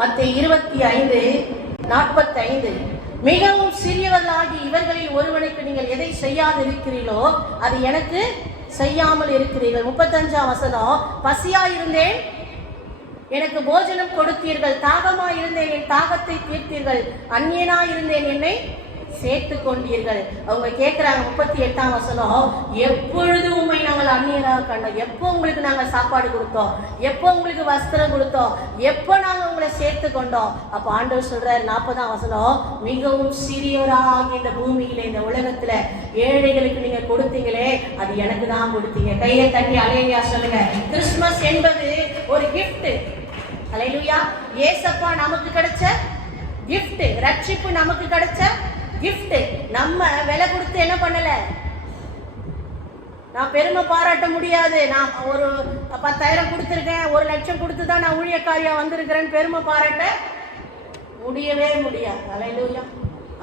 மத்தேயு 25:45 மிகவும் சிறியவர்களாகி இவர்களில் ஒருவனுக்கு நீங்கள் எதை செய்யாது இருக்கிறீர்களோ அது எனக்கு செய்யாமல் இருக்கிறீர்கள். 35ஆம் வசனம், பசியா இருந்தேன் எனக்கு போஜனம் கொடுத்தீர்கள், தாகமா இருந்தேன் என் தாகத்தை தீர்த்தீர்கள், அந்நியனா இருந்தேன் என்னை சேர்த்து கொண்டீர்கள். அவங்க கேட்கிறாங்க 38ஆம் வசனம், எப்பொழுது உண்மை நாங்கள் அந்நியராக கண்டோம், எப்போ உங்களுக்கு நாங்கள் சாப்பாடு கொடுத்தோம், எப்போ உங்களுக்கு வஸ்திரம் கொடுத்தோம், எப்போ நாங்கள் உங்களை சேர்த்து கொண்டோம். அப்ப ஆண்டவர் சொல்றாரு 40ஆம் வசனம், மிகவும் சிறியோராக இந்த பூமியில இந்த உலகத்துல ஏழைகளுக்கு நீங்க கொடுத்தீங்களே அது எனக்கு தான் கொடுத்தீங்க. கையை தட்டி அல்லேலூயா சொல்லுங்க. கிறிஸ்துமஸ் என்பது ஒரு கிஃப்ட். அல்லேலூயா. ஏசப்பா நமக்கு கிடைச்ச கிஃப்ட், ரட்சிப்பு நமக்கு கிடைச்ச கிஃப்ட். நம்ம விலை கொடுத்து என்ன பண்ணல, நான் பெருமை பாராட்ட முடியாது. நான் ஒரு 10,000 கொடுத்துருக்கேன், 1,00,000 கொடுத்து தான் நான் ஊழியக்காரியா வந்திருக்கிறேன்னு பெருமை பாராட்ட முடியவே முடியாது. அல்லேலூயா.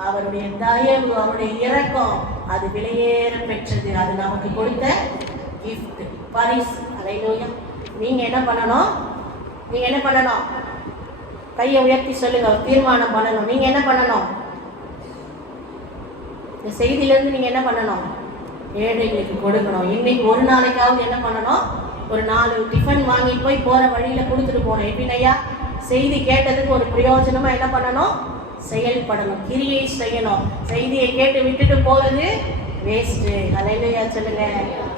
அவருடைய தயவு, அவருடைய இரக்கம் அது விலையேற பெற்றது. அது நமக்கு கொடுத்த கிஃப்ட், பரிசு. அல்லேலூயா. நீங்க என்ன பண்ணணும்? நீங்க என்ன பண்ணணும்? கையை உயர்த்தி சொல்லுங்க. தீர்மானம் பண்ணணும். நீங்க என்ன பண்ணணும்? இந்த செய்தியிலிருந்து நீங்க என்ன பண்ணணும்? ஏழைகளுக்கு கொடுக்கணும். இன்னைக்கு ஒரு நாளைக்காவது என்ன பண்ணணும்? ஒரு 4 டிஃபன் வாங்கி போய் போற வழியில கொடுத்துட்டு போகணும். எப்படின்னா செய்தி கேட்டதுக்கு ஒரு பிரயோஜனமா என்ன பண்ணணும்? செயல்படணும், கிரியை செய்யணும். செய்தியை கேட்டு விட்டுட்டு போறது வேஸ்ட். அல்லேலூயா சொல்லுங்க.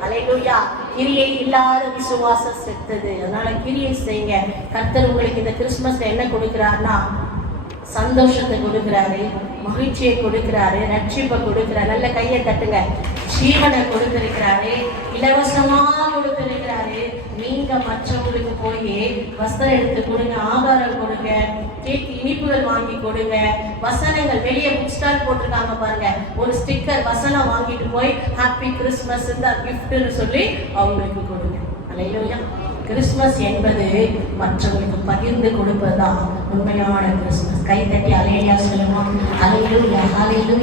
அல்லேலூயா. கிரியை இல்லாத விசுவாசம் செத்தது. அதனால கிரியை செய்யுங்க. கர்த்தர் உங்களுக்கு இந்த கிறிஸ்துமஸ்ல என்ன கொடுக்கிறாருன்னா சந்தோஷத்தை கொடுக்கிறாரு, மகிழ்ச்சியை கொடுக்கிறாரு, ரட்சிப்பை கொடுக்கிறாரு. நல்ல கையை தட்டுங்க. ஜீவனை கொடுத்திருக்கிறாரு, இலவசமா கொடுத்திருக்கிறாரு. நீங்க மற்றவங்களுக்கு போய் வஸ்திரம் எடுத்து கொடுங்க, ஆகாரம் கொடுங்க, கேக் இனிப்புகள் வாங்கி கொடுங்க. வசனங்கள் வெளியே புக் ஸ்டால் போட்டிருக்காங்க பாருங்க, ஒரு ஸ்டிக்கர் வசனம் வாங்கிட்டு போய் ஹாப்பி கிறிஸ்துமஸ் கிஃப்ட்னு சொல்லி அவங்களுக்கு கொடுங்க. அல்லேலூயா. கிறிஸ்துமஸ் என்பது மற்றவங்களுக்கு பகிர்ந்து கொடுப்பதுதான் உண்மையான கிறிஸ்துமஸ். கை தட்டி அல்லேலூயா சொல்லுங்க. அல்லேலூயா. அல்லேலூயா.